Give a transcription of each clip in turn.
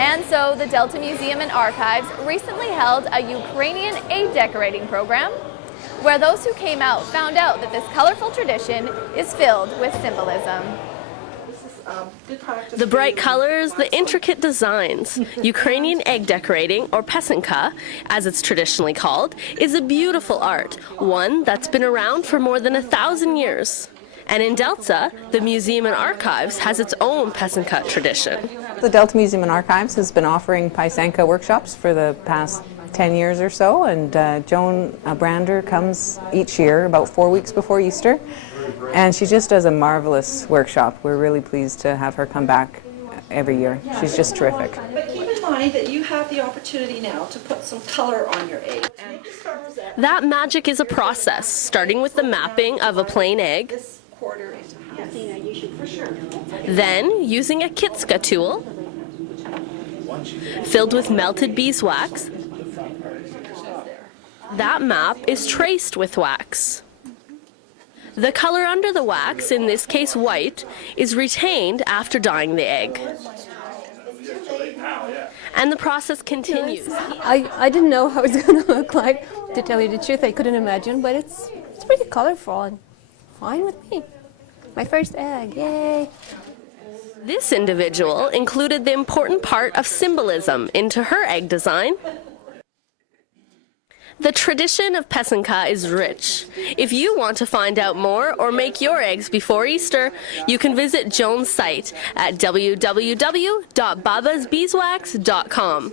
And so the Delta Museum and Archives recently held a Ukrainian egg decorating program where those who came out found out that this colorful tradition is filled with symbolism. The bright colors, the intricate designs. Ukrainian egg decorating, or Pysanky, as it's traditionally called, is a beautiful art, one that's been around for more than 1,000 years. And in Delta, the Museum and Archives has its own Pysanky tradition. The Delta Museum and Archives has been offering Pysanky workshops for the past 10 years or so, and Joan Brander comes each year about 4 weeks before Easter, and she just does a marvelous workshop. We're really pleased to have her come back every year. She's just terrific. But keep in mind that you have the opportunity now to put some color on your egg. That magic is a process, starting with the mapping of a plain egg, then using a Kitska tool filled with melted beeswax. That map is traced with wax. The color under the wax, in this case white, is retained after dyeing the egg. And the process continues. I didn't know how it's going to look like. To tell you the truth, I couldn't imagine, but it's pretty colorful and fine with me. My first egg, yay! This individual included the important part of symbolism into her egg design. The tradition of Pysanky is rich. If you want to find out more or make your eggs before Easter, you can visit Joan's site at www.babasbeeswax.com.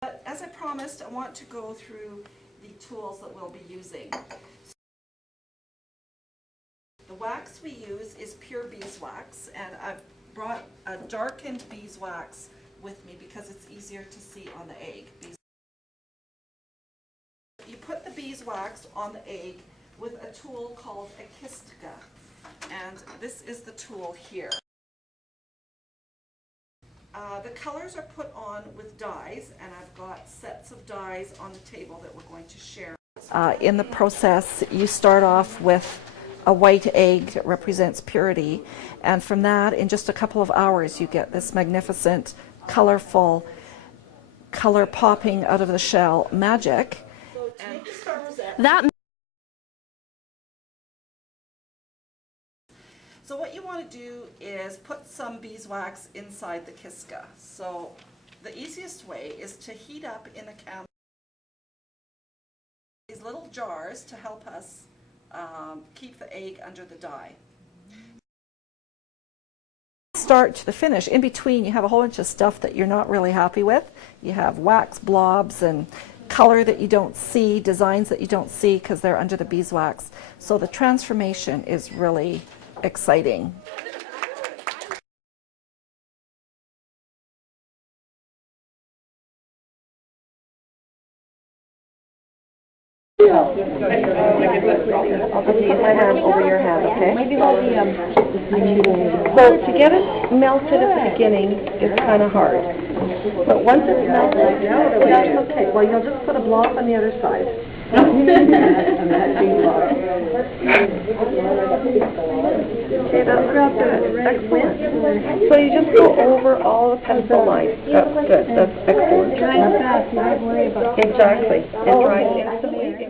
But as I promised, I want to go through the tools that we'll be using. The wax we use is pure beeswax, and I've brought a darkened beeswax with me because it's easier to see on the egg. You put the beeswax on the egg with a tool called a Kitska, and this is the tool here. The colors are put on with dyes, and I've got sets of dyes on the table that we're going to share. In the process, you start off with a white egg that represents purity, and from that, in just a couple of hours, you get this magnificent, colorful, color popping out of the shell magic. So what you want to do is put some beeswax inside the Kitska. So the easiest way is to heat up in a candle these little jars to help us keep the egg under the dye. Start to the finish. In between, you have a whole bunch of stuff that you're not really happy with. You have wax blobs and color that you don't see, designs that you don't see because they're under the beeswax. So the transformation is really exciting. I'll just put my hand over your hand, okay? So to get it melted at the beginning is kind of hard. But once it's melted, that's okay. Well, you'll just put a blob on the other side. Okay, that's real good. Excellent. So you just go over all the pencil lines. That's good. That's excellent. Exactly. It dries instantly.